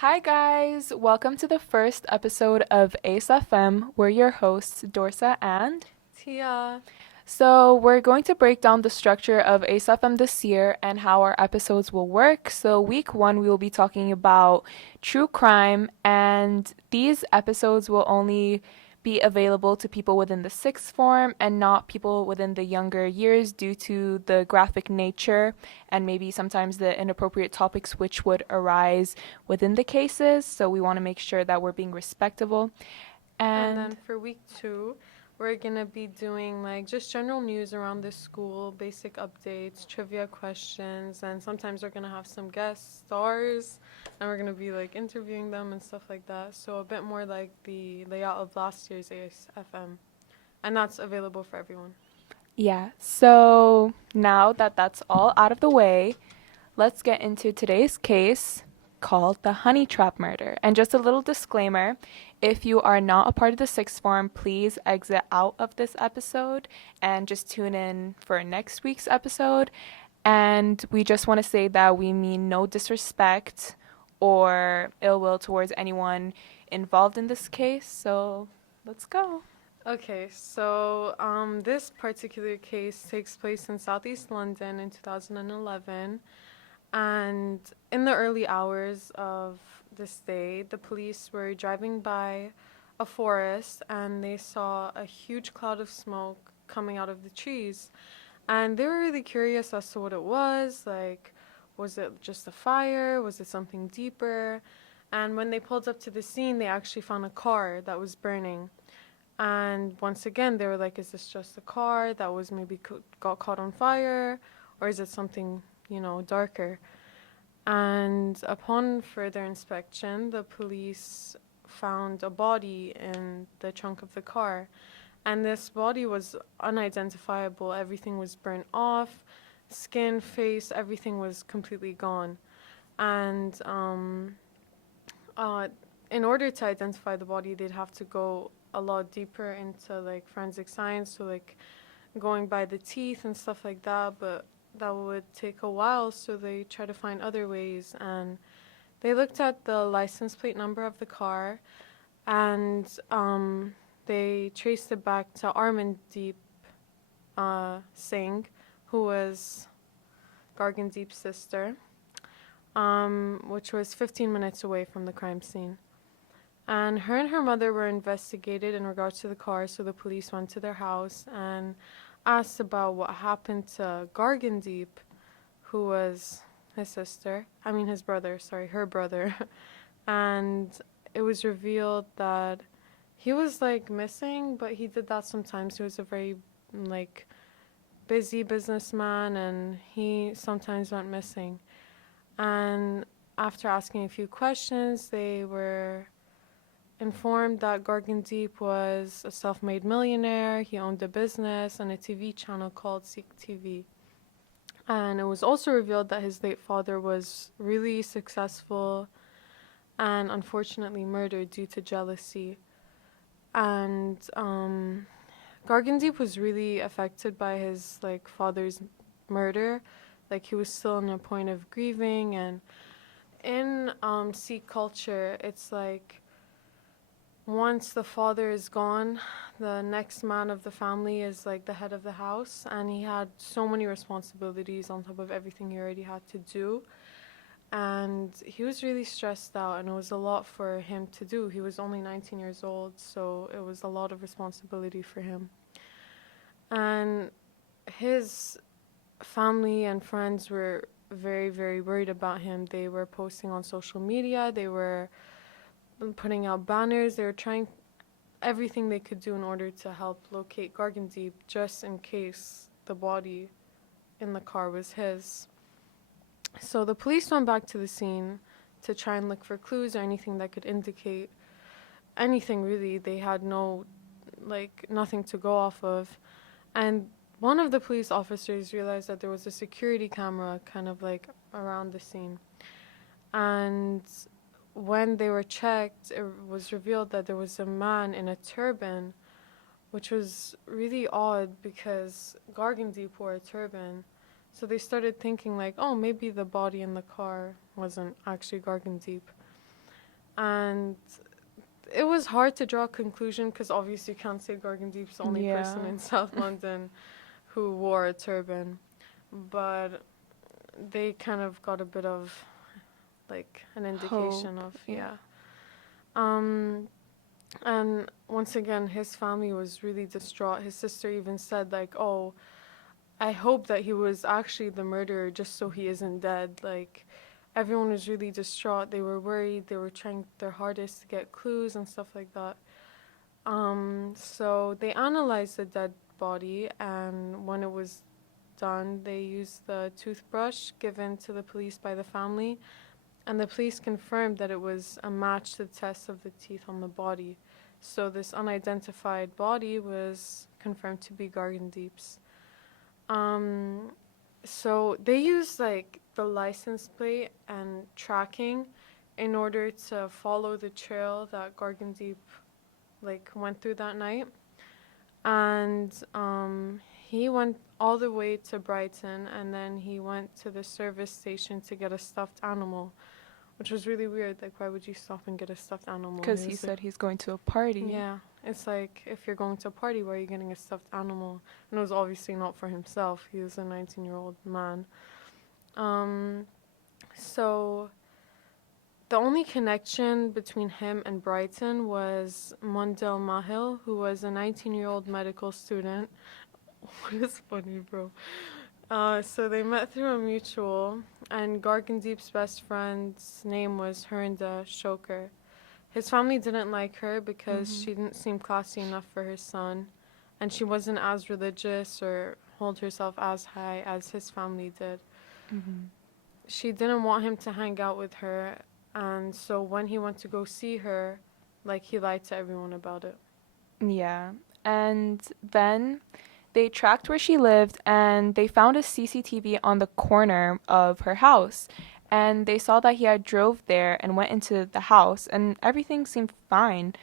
Hi, guys. Welcome to the first episode of AceFM. We're your hosts, Dorsa and. Tia. So, we're going to break down the structure of AceFM this year and how our episodes will work. So, week one, we will be talking about true crime, and these episodes will only be available to people within the sixth form and not people within the younger years due to the graphic nature and maybe sometimes the inappropriate topics which would arise within the cases. So, we want to make sure that we're being respectable. And And then for week two, we're gonna be doing like just general news around the school, basic updates, trivia questions, and sometimes we're gonna have some guest stars and we're gonna be like interviewing them and stuff like that. So a bit more like the layout of last year's AceFM. And that's available for everyone. yeah, so now that that's all out of the way, let's get into today's case called the Honey Trap Murder. And just a little disclaimer, if you are not a part of the sixth form, please exit out of this episode and just tune in for next week's episode. And we just want to say that we mean no disrespect or ill will towards anyone involved in this case. So let's go. Okay, so this particular case takes place in Southeast London in 2011. And in the early hours of this day, the police were driving by a forest and they saw a huge cloud of smoke coming out of the trees. And they were really curious as to what it was. Like, was it just a fire? Was it something deeper? And when they pulled up to the scene, they actually found a car that was burning. And once again, they were like, is this just a car that was maybe got caught on fire? Or is it something, darker? And upon further inspection, the police found a body in the trunk of the car. And this body was unidentifiable. Everything was burnt off, skin, face, everything was completely gone. And uh, in order to identify the body, they'd have to go a lot deeper into like forensic science, so like going by the teeth and stuff like that. But that would take a while, so they try to find other ways. And they looked at the license plate number of the car, and they traced it back to Armandeep Singh, who was Gargandeep's sister, which was 15 minutes away from the crime scene. And her mother were investigated in regards to the car, so the police went to their house and asked about what happened to Gargandeep, who was his brother, sorry, her brother. And it was revealed that he was like missing, but he did that sometimes. He was a very like busy businessman and he sometimes went missing. And after asking a few questions, they were informed that Gargandeep was a self-made millionaire. He owned a business and a TV channel called Seek TV. And it was also revealed that his late father was really successful and unfortunately murdered due to jealousy. And Gargandeep was really affected by his like father's murder. Like he was still in a point of grieving. And in Sikh culture, it's like once the father is gone, the next man of the family is like the head of the house, and he had so many responsibilities on top of everything he already had to do. And he was really stressed out, and it was a lot for him to do. He was only 19 years old, so it was a lot of responsibility for him. And his family and friends were very, very worried about him. They were posting on social media, they were putting out banners, they were trying everything they could do in order to help locate Gargandeep, just in case the body in the car was his. So the police went back to the scene to try and look for clues or anything that could indicate anything really. They had nothing to go off of. And one of the police officers realized that there was a security camera kind of like around the scene. And when they were checked, it was revealed that there was a man in a turban, which was really odd because Gargandeep wore a turban. So they started thinking like, oh, maybe the body in the car wasn't actually Gargandeep. And it was hard to draw a conclusion because obviously you can't say Gargandeep's the only person Yeah. in South London who wore a turban. But they kind of got a bit of like an indication Hope. of, Yeah. yeah. Um, and once again, his family was really distraught. His sister even said, like, oh, I hope that he was actually the murderer just so he isn't dead. Like, everyone was really distraught. They were worried. They were trying their hardest to get clues and stuff like that. So they analyzed the dead body, and when it was done, they used the toothbrush given to the police by the family, and the police confirmed that it was a match to the test of the teeth on the body. So this unidentified body was confirmed to be Gargandeep's. Um, so they used like the license plate and tracking in order to follow the trail that Gargandeep like went through that night. And he went all the way to Brighton, and then he went to the service station to get a stuffed animal, which was really weird. Like, why would you stop and get a stuffed animal? Because he said he's going to a party. Yeah, it's like if you're going to a party, why are you getting a stuffed animal? And it was obviously not for himself. He was a 19-year-old man. Um, so the only connection between him and Brighton was Mundell Mahil, who was a 19-year-old medical student. What is funny, bro? So they met through a mutual, and Gargandeep's best friend's name was Herinda Shoker. His family didn't like her because Mm-hmm. she didn't seem classy enough for her son, and she wasn't as religious or hold herself as high as his family did. Mm-hmm. She didn't want him to hang out with her, and so when he went to go see her, like he lied to everyone about it. Yeah. And then they tracked where she lived and they found a CCTV on the corner of her house. And they saw that he had drove there and went into the house and everything seemed fine.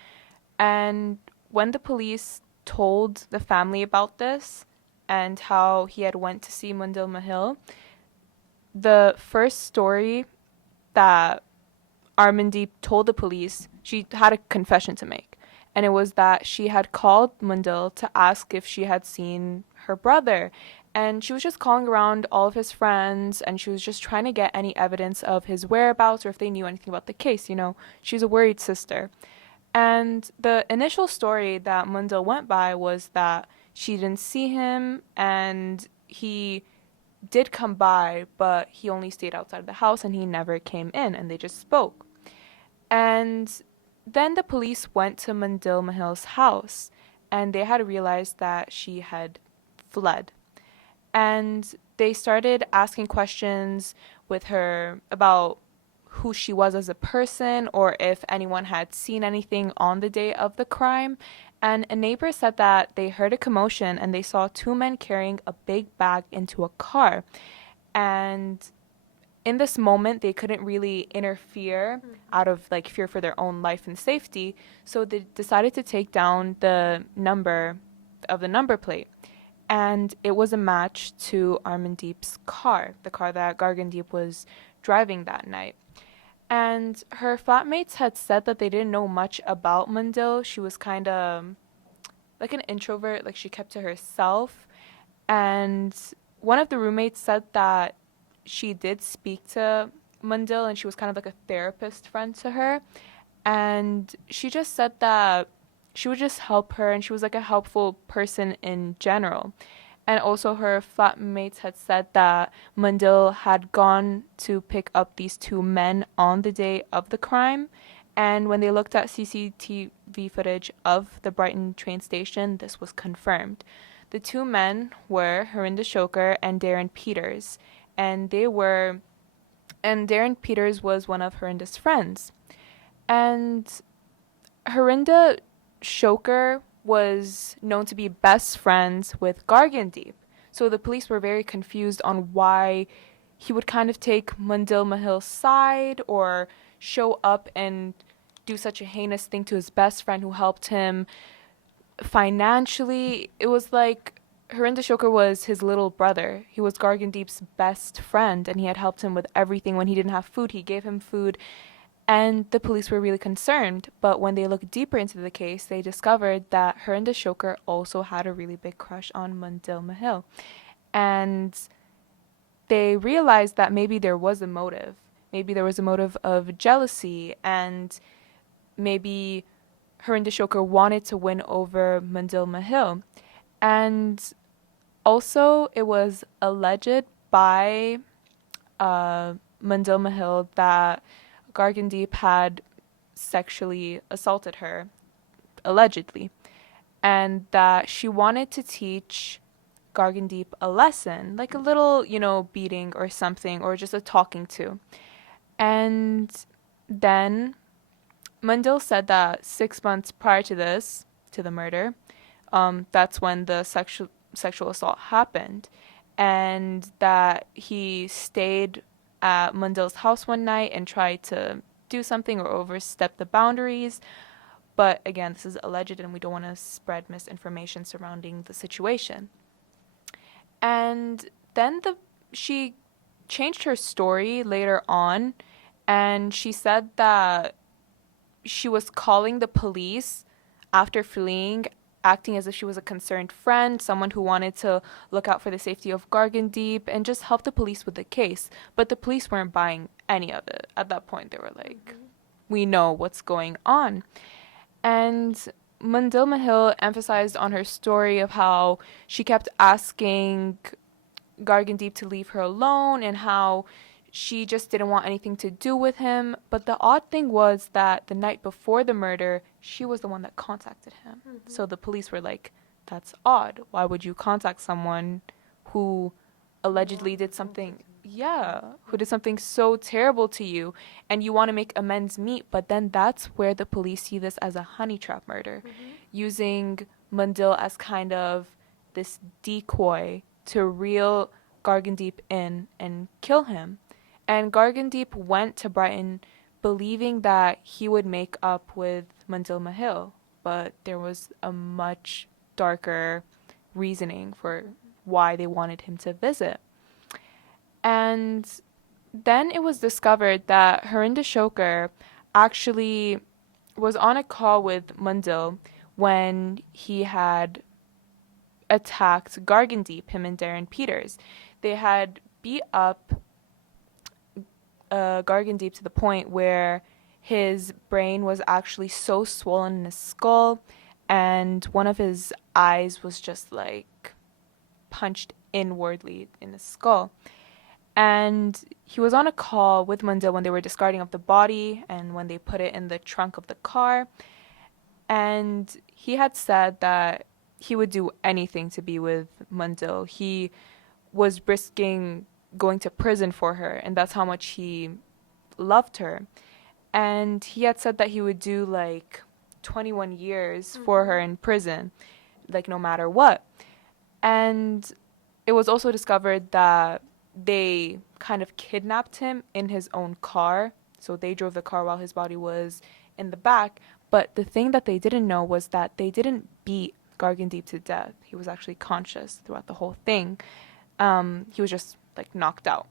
And when the police told the family about this and how he had went to see Mundil Mahil, the first story that Armandeep told the police she had a confession to make. And it was that she had called Mundil to ask if she had seen her brother. And she was just calling around all of his friends and she was just trying to get any evidence of his whereabouts or if they knew anything about the case. You know, she's a worried sister. And the initial story that Mundil went by was that she didn't see him and he did come by, but he only stayed outside of the house and he never came in and they just spoke. And then the police went to Mandil Mahil's house and they had realized that she had fled. And they started asking questions with her about who she was as a person or if anyone had seen anything on the day of the crime. And a neighbor said that they heard a commotion and they saw two men carrying a big bag into a car. And in this moment they couldn't really interfere out of like fear for their own life and safety, so they decided to take down the number of the number plate, and it was a match to Armandeep's car, the car that Gargandeep was driving that night. And her flatmates had said that they didn't know much about Mundil. She was kind of like an introvert, like she kept to herself. And one of the roommates said that she did speak to Mundil and she was kind of like a therapist friend to her. And she just said that she would just help her and she was like a helpful person in general. And also, her flatmates had said that Mundil had gone to pick up these two men on the day of the crime. And when they looked at CCTV footage of the Brighton train station, this was confirmed. The two men were Harinder Shoker and Darren Peters, and Darren Peters was one of Harinda's friends. And Harinda Shoker was known to be best friends with Gargandeep. So the police were very confused on why he would kind of take Mundil Mahil's side or show up and do such a heinous thing to his best friend who helped him financially. It was like Harinder Shoker was his little brother. He was Gargandeep's best friend and he had helped him with everything. When he didn't have food, he gave him food. And the police were really concerned, but when they looked deeper into the case, they discovered that Harinder Shoker also had a really big crush on Mundil Mahil. And they realized that maybe there was a motive. Maybe there was a motive of jealousy, and maybe Harinder Shoker wanted to win over Mundil Mahil. And also, it was alleged by Mundil Mahil that Gargandeep had sexually assaulted her, allegedly, and that she wanted to teach Gargandeep a lesson, like a little, beating or something, or just a talking to. And then Mundil said that 6 months prior to this, to the murder, that's when the sexual assault happened, and that he stayed at Mundil's house one night and tried to do something or overstep the boundaries. But again, this is alleged, and we don't want to spread misinformation surrounding the situation. And then she changed her story later on, and she said that she was calling the police after fleeing, acting as if she was a concerned friend, someone who wanted to look out for the safety of Gargandeep and just help the police with the case. But the police weren't buying any of it. At that point, they were like, we know what's going on. And Mundil Mahil emphasized on her story of how she kept asking Gargandeep to leave her alone and how she just didn't want anything to do with him. But the odd thing was that the night before the murder, she was the one that contacted him. Mm-hmm. So the police were like, that's odd. Why would you contact someone who allegedly did something, who did something so terrible to you, and you want to make amends meet? But then that's where the police see this as a honey trap murder, using Mundil as kind of this decoy to reel Gargandeep in and kill him. And Gargandeep went to Brighton believing that he would make up with Mundil Mahil, but there was a much darker reasoning for why they wanted him to visit. And then it was discovered that Harinder Shoker actually was on a call with Mundil when he had attacked Gargandeep, him and Darren Peters. They had beat up Gargandeep to the point where his brain was actually so swollen in his skull, and one of his eyes was just like punched inwardly in his skull. And he was on a call with Mundil when they were discarding of the body and when they put it in the trunk of the car. And he had said that he would do anything to be with Mundil. He was risking going to prison for her, and that's how much he loved her. And he had said that he would do like 21 years for her in prison, like no matter what. And it was also discovered that they kind of kidnapped him in his own car. So they drove the car while his body was in the back. But the thing that they didn't know was that they didn't beat Gargandeep to death. He was actually conscious throughout the whole thing. He was just like knocked out.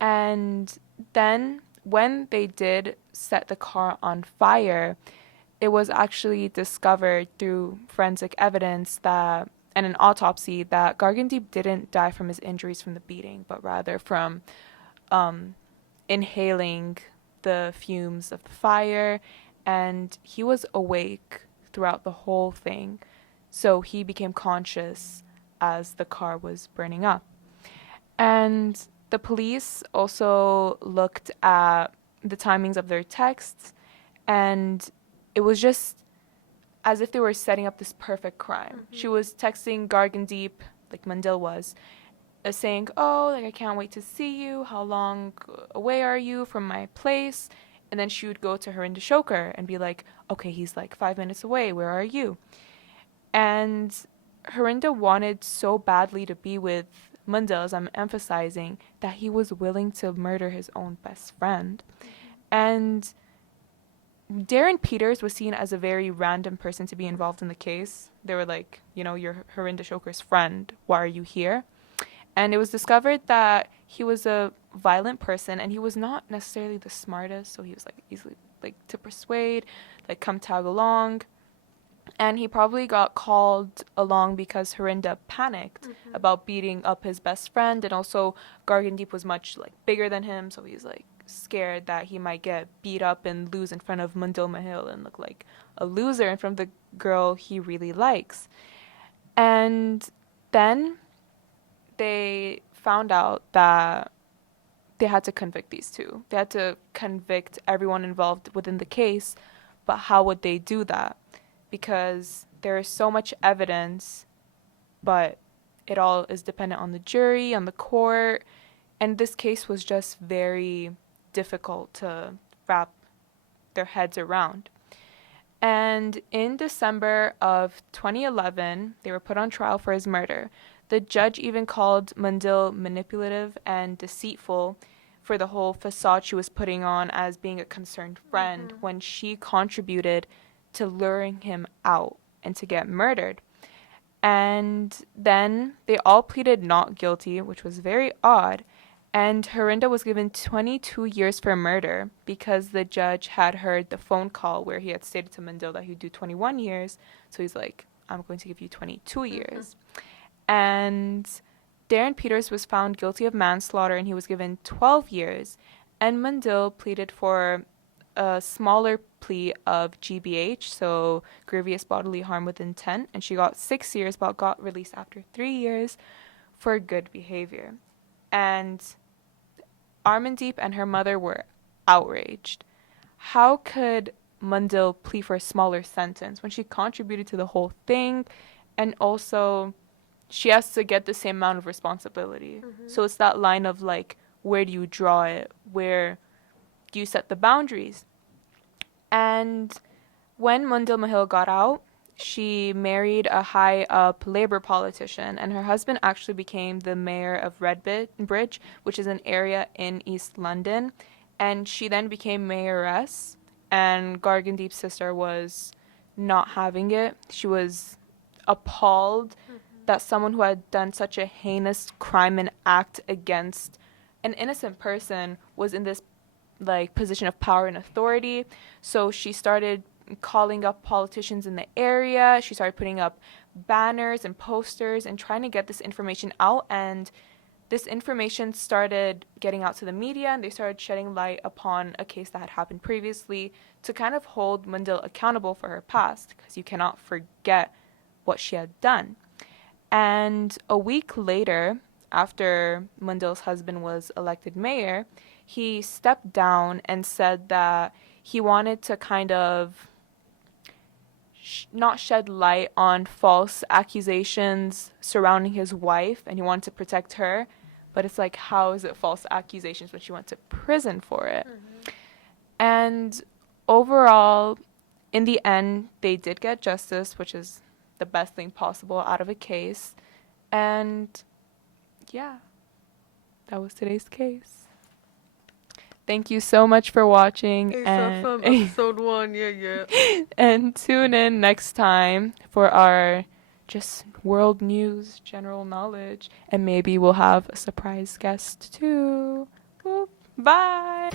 And then when they did set the car on fire, it was actually discovered through forensic evidence that, and an autopsy, that Gargandeep didn't die from his injuries from the beating, but rather from inhaling the fumes of the fire, and he was awake throughout the whole thing. So he became conscious as the car was burning up. And the police also looked at the timings of their texts, and it was just as if they were setting up this perfect crime. She was texting Gargandeep, like Mundil was, saying, oh, like, I can't wait to see you. How long away are you from my place? And then she would go to Harinder Shoker and be like, okay, he's like 5 minutes away. Where are you? And Harinder wanted so badly to be with Mundil, as I'm emphasizing, that he was willing to murder his own best friend. And Darren Peters was seen as a very random person to be involved in the case. They were like, you're Harinder Shoker's friend. Why are you here? And it was discovered that he was a violent person and he was not necessarily the smartest, so he was like easily like to persuade, like come tag along. And he probably got called along because Harinda panicked about beating up his best friend, and also Gargandeep was much like bigger than him, so he's like scared that he might get beat up and lose in front of Mundil Mahil and look like a loser in front of the girl he really likes. And then they found out that they had to convict these two. They had to convict everyone involved within the case, but how would they do that? Because there is so much evidence, but it all is dependent on the jury, on the court, and this case was just very difficult to wrap their heads around. And in December of 2011, they were put on trial for his murder. The judge even called Mundil manipulative and deceitful for the whole facade she was putting on as being a concerned friend when she contributed to luring him out and to get murdered. And then they all pleaded not guilty, which was very odd. And Harinda was given 22 years for murder because the judge had heard the phone call where he had stated to Mundil that he'd do 21 years. So he's like, I'm going to give you 22 years. And Darren Peters was found guilty of manslaughter and he was given 12 years. And Mundil pleaded for a smaller plea of GBH, so grievous bodily harm with intent, and she got 6 years but got released after 3 years for good behavior. And Armandeep and her mother were outraged. How could Mundil plead for a smaller sentence when she contributed to the whole thing, and also she has to get the same amount of responsibility? So it's that line of like, where do you draw it? Where do you set the boundaries? And when Mundil Mahil got out, she married a high up Labour politician, and her husband actually became the mayor of Redbridge, which is an area in East London. And she then became mayoress, and Gargandeep's sister was not having it. She was appalled that someone who had done such a heinous crime and act against an innocent person was in this like position of power and authority. So she started calling up politicians in the area. She started putting up banners and posters and trying to get this information out, and this information started getting out to the media, and they started shedding light upon a case that had happened previously to kind of hold Mundil accountable for her past, because you cannot forget what she had done. And a week later, after Mundil's husband was elected mayor, he stepped down and said that he wanted to kind of not shed light on false accusations surrounding his wife, and he wanted to protect her. But it's like, how is it false accusations when she went to prison for it? And overall, in the end, they did get justice, which is the best thing possible out of a case. And yeah, that was today's case. Thank you so much for watching. AceFM episode 1, yeah. And tune in next time for our just world news, general knowledge, and maybe we'll have a surprise guest too. Bye.